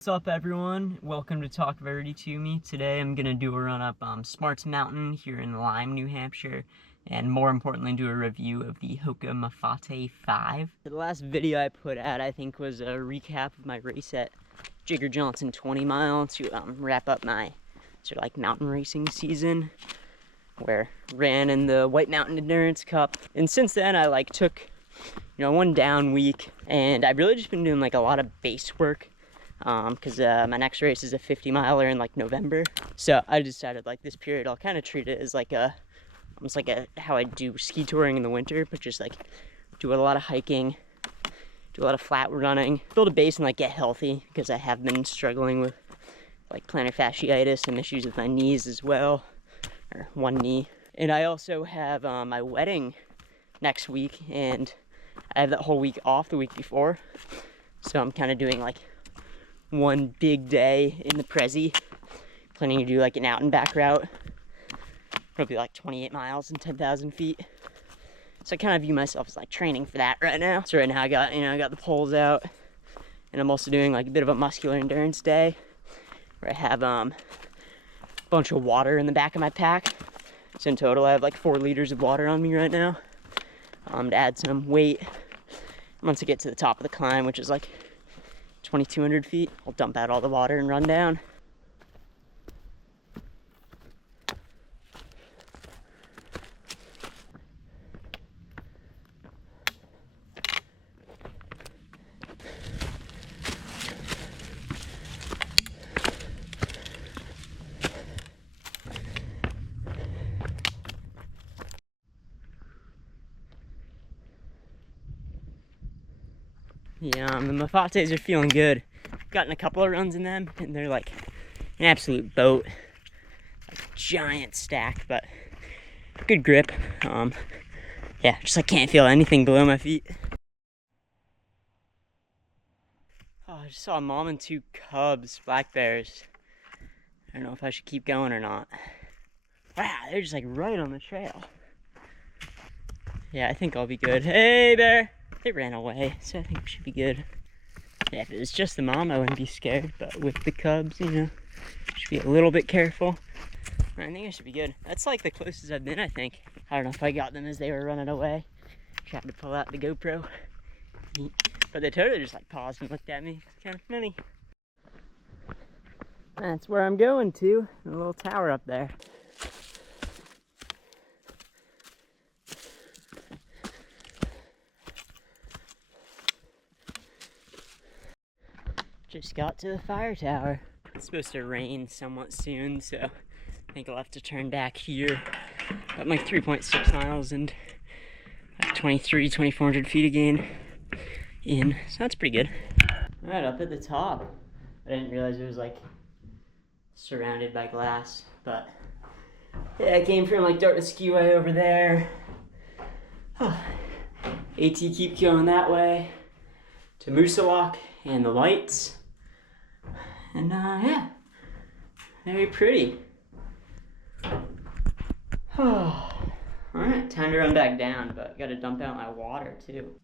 What's up, everyone? Welcome to Talk Verity to Me. Today I'm gonna do a run up Smarts Mountain here in Lyme, New Hampshire, and more importantly do a review of the Hoka Mafate 5. The last video I put out, I think, was a recap of my race at Jigger Johnson 20 mile to wrap up my sort of like mountain racing season, where ran in the White Mountain Endurance Cup. And since then I took one down week, and I've really just been doing like a lot of base work because my next race is a 50 miler in like November. So I decided like this period I'll kind of treat it as like almost like how I do ski touring in the winter, but just like do a lot of hiking, do a lot of flat running, build a base and like get healthy, because I have been struggling with like plantar fasciitis and issues with my knees as well, or one knee. And I also have my wedding next week, and I have that whole week off the week before, so I'm kind of doing like one big day in the Prezi, planning to do like an out and back route, probably like 28 miles and 10,000 feet. So I kind of view myself as like training for that right now. So right now I got the poles out, and I'm also doing like a bit of a muscular endurance day where I have a bunch of water in the back of my pack. So in total I have like 4 liters of water on me right now, to add some weight. Once I get to the top of the climb, which is like 2,200 feet, I'll dump out all the water and run down. Yeah, the Mafates are feeling good. Gotten a couple of runs in them, and they're like an absolute boat. Like giant stack, but good grip. Yeah, just I can't feel anything below my feet. Oh, I just saw a mom and 2 cubs, black bears. I don't know if I should keep going or not. Wow, they're just like right on the trail. Yeah, I think I'll be good. Hey, bear! They ran away, so I think we should be good. Yeah, if it was just the mom, I wouldn't be scared, but with the cubs, should be a little bit careful. I think I should be good. That's like the closest I've been, I think. I don't know if I got them as they were running away. Tried to pull out the GoPro. But they totally just like paused and looked at me. It's kind of funny. That's where I'm going to, the little tower up there. Just got to the fire tower. It's supposed to rain somewhat soon, so I think I'll have to turn back here. Got like 3.6 miles and like 2,400 feet again in, so that's pretty good. All right, up at the top. I didn't realize it was like surrounded by glass, but yeah, I came from like Dartmouth Skiway over there. AT keep going that way to Moosawalk and the lights. And yeah, very pretty. Alright, time to run back down, but gotta dump out my water too.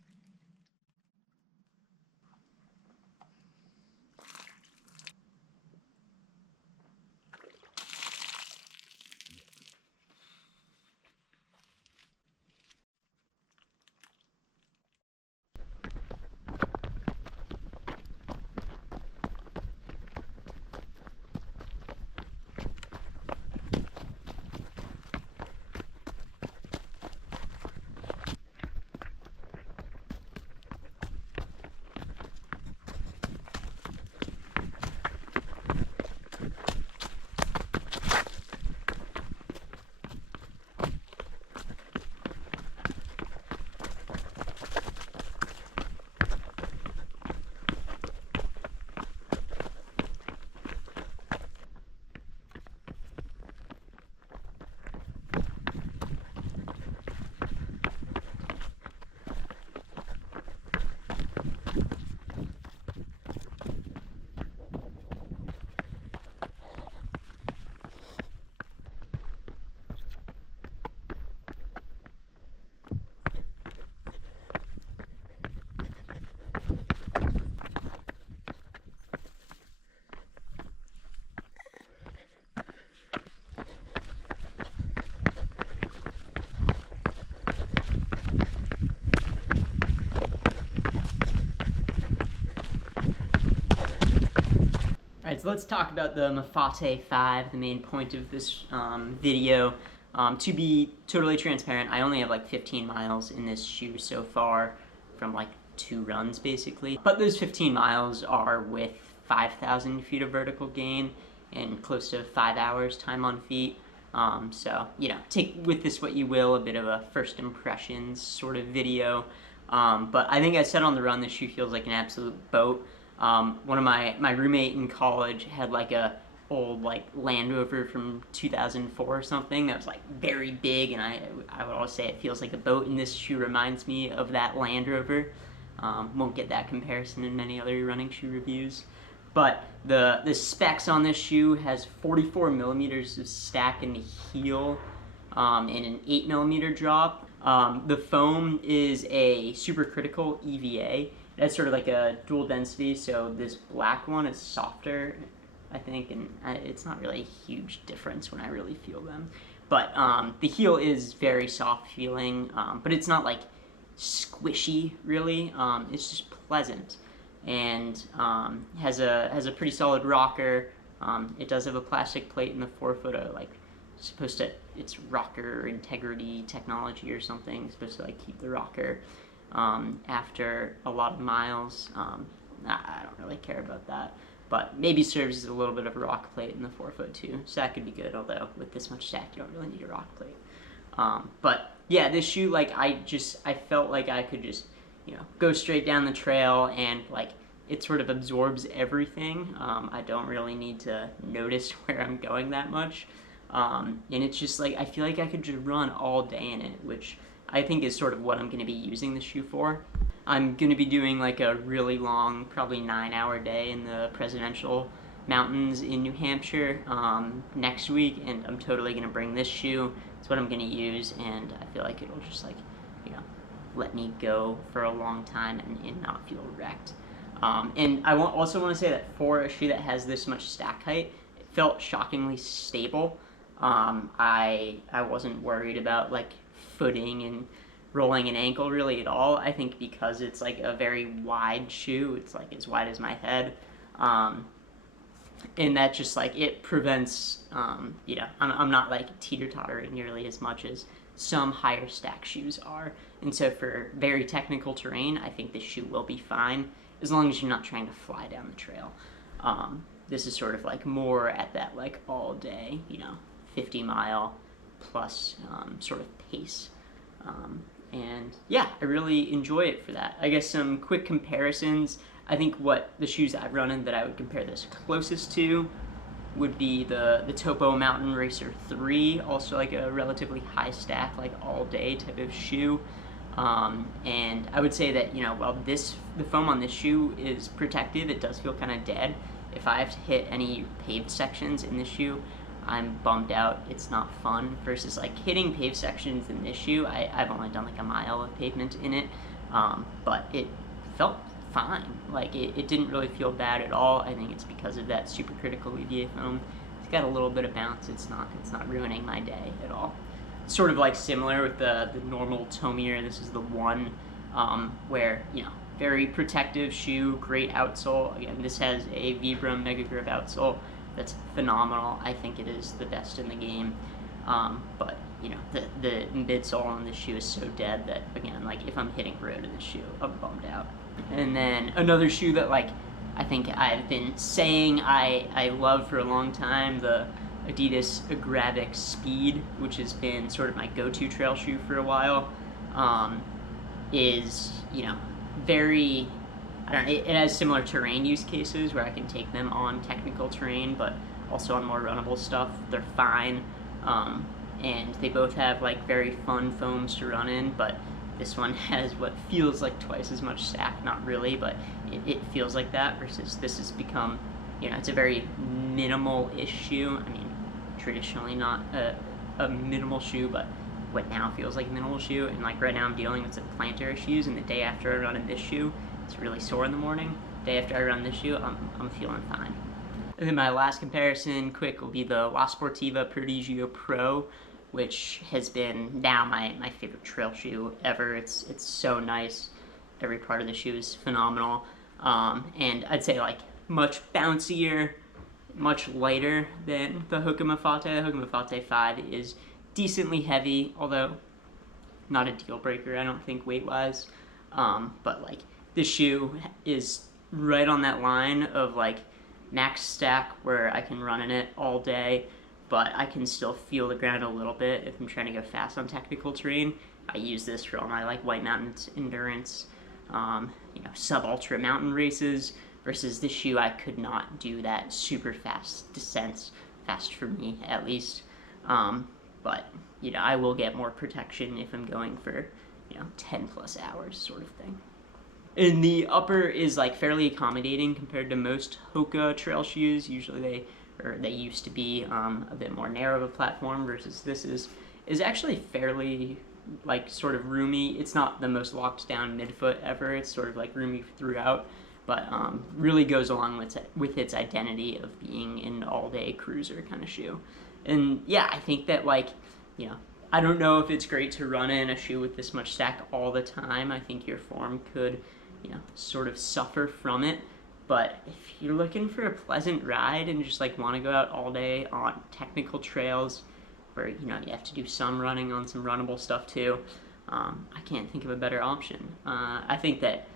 Alright, so let's talk about the Mafate 5, the main point of this video. To be totally transparent, I only have like 15 miles in this shoe so far from like 2 runs basically. But those 15 miles are with 5,000 feet of vertical gain and close to 5 hours time on feet. So, you know, take with this what you will, a bit of a first impressions sort of video. But I think I said on the run, this shoe feels like an absolute boat. One of my roommate in college had like a old like Land Rover from 2004 or something that was like very big, and I would always say it feels like a boat, and this shoe reminds me of that Land Rover. Won't get that comparison in many other running shoe reviews. But the specs on this shoe has 44 millimeters of stack in the heel and an 8 millimeter drop. The foam is a supercritical EVA. That's sort of like a dual density, so this black one is softer, I think, and it's not really a huge difference when I really feel them. But the heel is very soft feeling, but it's not like squishy really. It's just pleasant, and has a pretty solid rocker. It does have a plastic plate in the forefoot, like supposed to, it's rocker integrity technology or something. It's supposed to like keep the rocker after a lot of miles. I don't really care about that, but maybe serves as a little bit of a rock plate in the forefoot too, so that could be good, although with this much stack you don't really need a rock plate. But yeah, this shoe, like I felt like I could just, you know, go straight down the trail, and like it sort of absorbs everything. I don't really need to notice where I'm going that much, and it's just like I feel like I could just run all day in it, which I think is sort of what I'm going to be using the shoe for. I'm going to be doing like a really long, probably 9-hour day in the Presidential Mountains in New Hampshire next week, and I'm totally going to bring this shoe. It's what I'm going to use, and I feel like it'll just like, you know, let me go for a long time and not feel wrecked. And I also want to say that for a shoe that has this much stack height, it felt shockingly stable. I wasn't worried about like footing and rolling an ankle really at all. I think because it's like a very wide shoe, it's like as wide as my head, and that just like it prevents, you know, I'm not like teeter-tottering nearly as much as some higher stack shoes are, and so for very technical terrain, I think this shoe will be fine as long as you're not trying to fly down the trail. This is sort of like more at that like all day, you know, 50-mile plus sort of pace. And yeah, I really enjoy it for that. I guess some quick comparisons. I think what the shoes I've run in that I would compare this closest to would be the Topo Mountain Racer 3, also like a relatively high stack, like all day type of shoe. And I would say that, you know, while the foam on this shoe is protective, it does feel kind of dead. If I have to hit any paved sections in this shoe, I'm bummed out. It's not fun. Versus like hitting paved sections in this shoe, I've only done like a mile of pavement in it, but it felt fine. Like it didn't really feel bad at all. I think it's because of that supercritical EVA foam. It's got a little bit of bounce. It's not ruining my day at all. It's sort of like similar with the normal Tomier. This is the one where, you know, very protective shoe, great outsole. Again, this has a Vibram Mega Grip outsole. That's phenomenal. I think it is the best in the game. But, you know, the midsole on this shoe is so dead that, again, like, if I'm hitting road in this shoe, I'm bummed out. And then another shoe that, like, I think I've been saying I love for a long time, the Adidas Agravic Speed, which has been sort of my go-to trail shoe for a while, is, you know, very... I don't know, it has similar terrain use cases where I can take them on technical terrain, but also on more runnable stuff. They're fine, and they both have like very fun foams to run in, but this one has what feels like twice as much stack, not really, but it feels like that, versus this has become, you know, it's a very minimal-ish shoe. I mean, traditionally not a minimal shoe, but what now feels like a minimal shoe, and like right now I'm dealing with some plantar issues, and the day after I run in this shoe, it's really sore in the morning. The day after I run this shoe, I'm feeling fine. And then my last comparison, quick, will be the La Sportiva Prodigio Pro, which has been now my favorite trail shoe ever. It's so nice. Every part of the shoe is phenomenal. And I'd say like much bouncier, much lighter than the Hoka Mafate. The Hoka Mafate 5 is decently heavy, although not a deal breaker, I don't think, weight-wise. But like this shoe is right on that line of like max stack where I can run in it all day, but I can still feel the ground a little bit if I'm trying to go fast on technical terrain. I use this for all my like white mountains endurance, sub-ultra mountain races, versus this shoe I could not do that super fast descents, fast for me at least. But I will get more protection if I'm going for 10 plus hours sort of thing. And the upper is like fairly accommodating compared to most Hoka trail shoes. Usually they used to be a bit more narrow of a platform, versus this is actually fairly like sort of roomy. It's not the most locked down midfoot ever. It's sort of like roomy throughout, but really goes along with its identity of being an all-day cruiser kind of shoe. And yeah, I think that like, I don't know if it's great to run in a shoe with this much stack all the time. I think your form could, sort of suffer from it. But if you're looking for a pleasant ride and just like want to go out all day on technical trails where, you have to do some running on some runnable stuff too, I can't think of a better option. I think that,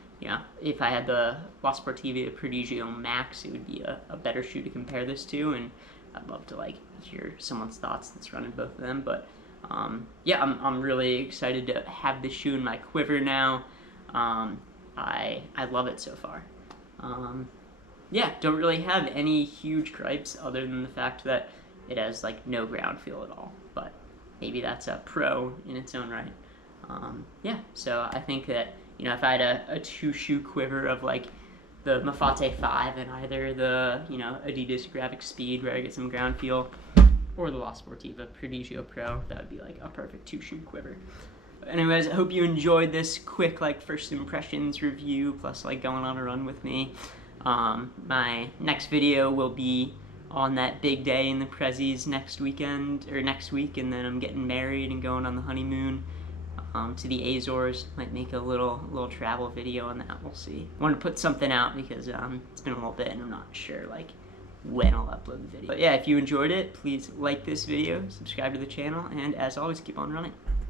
if I had the Sportiva Prodigio Max, it would be a better shoe to compare this to, and I'd love to like hear someone's thoughts that's running both of them. But yeah, I'm really excited to have this shoe in my quiver now. I love it so far. Yeah, don't really have any huge gripes other than the fact that it has like no ground feel at all, but maybe that's a pro in its own right. Yeah, so I think that, if I had a two-shoe quiver of like the Mafate 5 and either the, Adidas Graphic Speed where I get some ground feel, or the La Sportiva Prodigio Pro, that would be like a perfect two-shoe quiver. But anyways, I hope you enjoyed this quick like first impressions review, plus like going on a run with me. My next video will be on that big day in the Prezzies next week, and then I'm getting married and going on the honeymoon to the Azores. Might make a little travel video on that, we'll see. I wanted to put something out because it's been a little bit and I'm not sure like when I'll upload the video. But yeah, if you enjoyed it, please like this video, subscribe to the channel, and as always, keep on running.